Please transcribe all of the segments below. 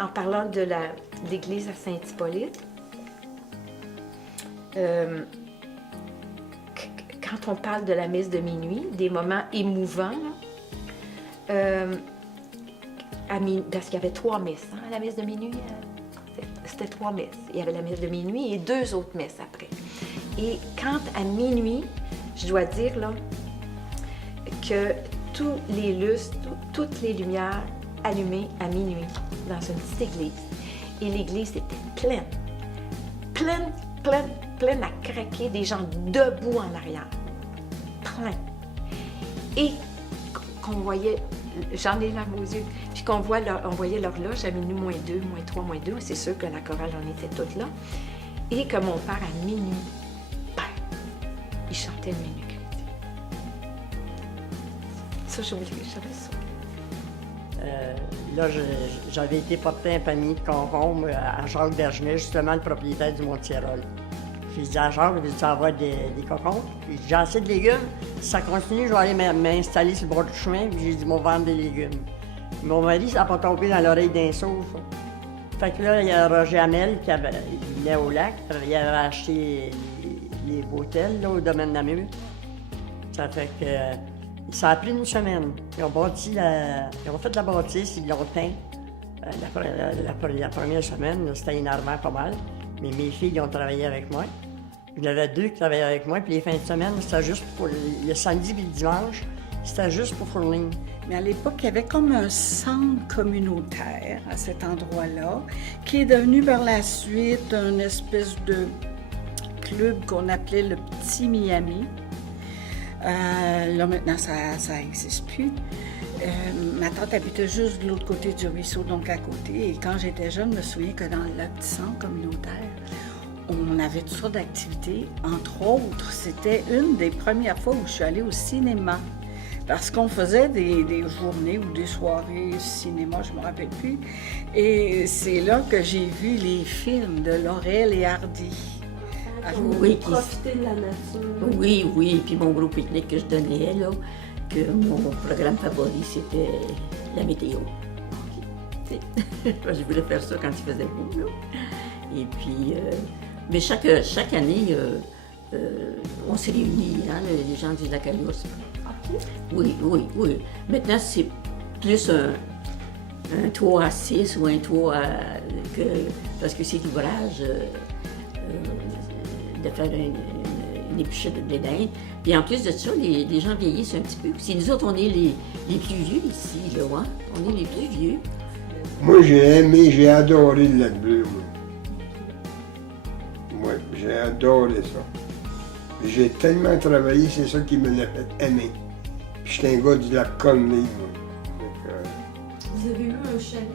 en parlant de l'église à Saint-Hippolyte, quand on parle de la messe de minuit, des moments émouvants, parce qu'il y avait 3 messes, hein, à la messe de minuit, c'était 3 messes. Il y avait la messe de minuit et 2 autres messes après. Et quand à minuit, je dois dire là, que tous les lustres, toutes les lumières allumées à minuit dans une petite église. Et l'église était pleine, pleine, pleine, pleine à craquer, des gens debout en arrière. Plein. Et qu'on voyait, j'en ai larmes aux yeux, puis on voyait l'horloge à minuit -2, -3, -2, c'est sûr que la chorale en était toute là. Et que mon père, à minuit, il chantait le minuit chrétien. Ça, j'ai oublié, je savais ça. Là, j'avais été porter un panier de concombres à Jacques Bergenet, justement le propriétaire du Mont-Tirol. J'ai dit à Jacques, veux-tu avoir des concombres? J'ai assez de légumes. Si ça continue, je vais aller m'installer sur le bord du chemin, puis j'ai dit, on va vendre des légumes. Mon mari, ça n'a pas tombé dans l'oreille d'un sourd. Fait que là, il y a Roger Hamel qui venait au lac, il avait acheté les bretelles là, au domaine Namur. Ça fait que ça a pris une semaine. Ils ont fait la bâtisse, ils l'ont teint. La première semaine, c'était énervant pas mal. Mais mes filles ont travaillé avec moi. Il y en avait 2 qui travaillaient avec moi, puis les fins de semaine, c'était juste pour le samedi et le dimanche, c'était juste pour fournir. Mais à l'époque, il y avait comme un centre communautaire à cet endroit-là, qui est devenu par la suite une espèce de club qu'on appelait le Petit Miami. Là, maintenant, ça n'existe plus. Ma tante habitait juste de l'autre côté du ruisseau, donc à côté. Et quand j'étais jeune, je me souviens que dans le petit centre communautaire, on avait toutes sortes d'activités. Entre autres, c'était une des premières fois où je suis allée au cinéma. Parce qu'on faisait des journées ou des soirées cinéma, je ne me rappelle plus. Et c'est là que j'ai vu les films de Laurel et Hardy. Oui, Profiter de la nature. Oui, puis mon gros pique-nique que je donnais, là, que mon programme favori, c'était la météo. Je voulais faire ça quand il faisait beau, là. Et puis, mais chaque année, on s'est réunis, hein, les gens du Lac-Aliosse. Oui. Maintenant, c'est plus un toit à 6 ou un toit parce que c'est l'ouvrage de faire une épluchette de blé d'Inde. Puis en plus de ça, les gens vieillissent un petit peu. Puis nous autres, on est les plus vieux ici, là, hein? On est les plus vieux. Moi, j'ai adoré le lac bleu, moi. Oui, j'ai adoré ça. J'ai tellement travaillé, c'est ça qui me l'a fait aimer. Puis j'étais un gars du lac Conley, moi. Donc, Vous avez eu un chalet,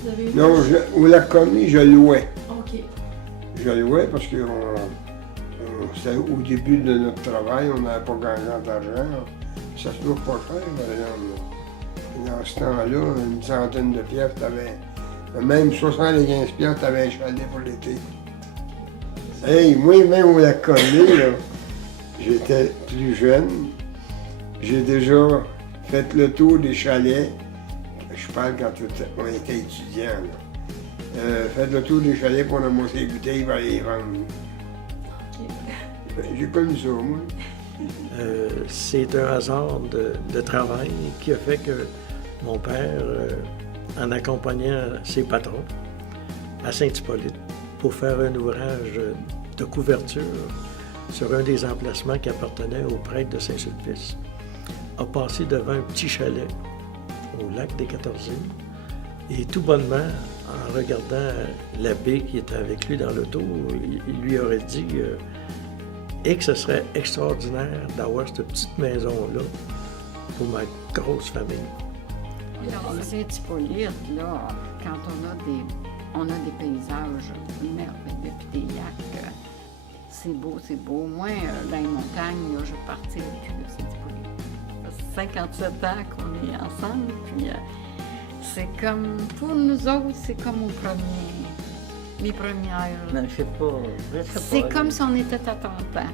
vous avez eu non, au lac Conley, je louais. OK. Je louais parce que c'était au début de notre travail, on n'avait pas gagné d'argent. Ça se trouve pas cher, par exemple. Dans ce temps-là, une centaine de pièces, t'avais même 75 pièces, t'avais un chalet pour l'été. Hey, moi, même au lac Conley, là, j'étais plus jeune. J'ai déjà fait le tour des chalets. Je parle quand on était étudiant, là. Fait le tour des chalets pour ramasser les bouteilles pour aller les vendre. J'ai connu ça, moi. C'est un hasard de travail qui a fait que mon père, en accompagnant ses patrons à Saint-Hippolyte pour faire un ouvrage de couverture sur un des emplacements qui appartenait au prêtre de Saint-Sulpice, a passé devant un petit chalet au lac des 14îles et tout bonnement, en regardant l'abbé qui était avec lui dans l'auto, il lui aurait dit et que ce serait extraordinaire d'avoir cette petite maison-là pour ma grosse famille. À Saint-Hippolyte, là, quand on a des paysages merveilleux et des lacs, c'est beau. Moi, dans les montagnes, là, je partirais plus de Saint-Hippolyte. Ça fait 57 ans qu'on est ensemble, puis c'est comme, pour nous autres, c'est comme les premières. Non, je sais pas. C'est comme si on était à 30 ans.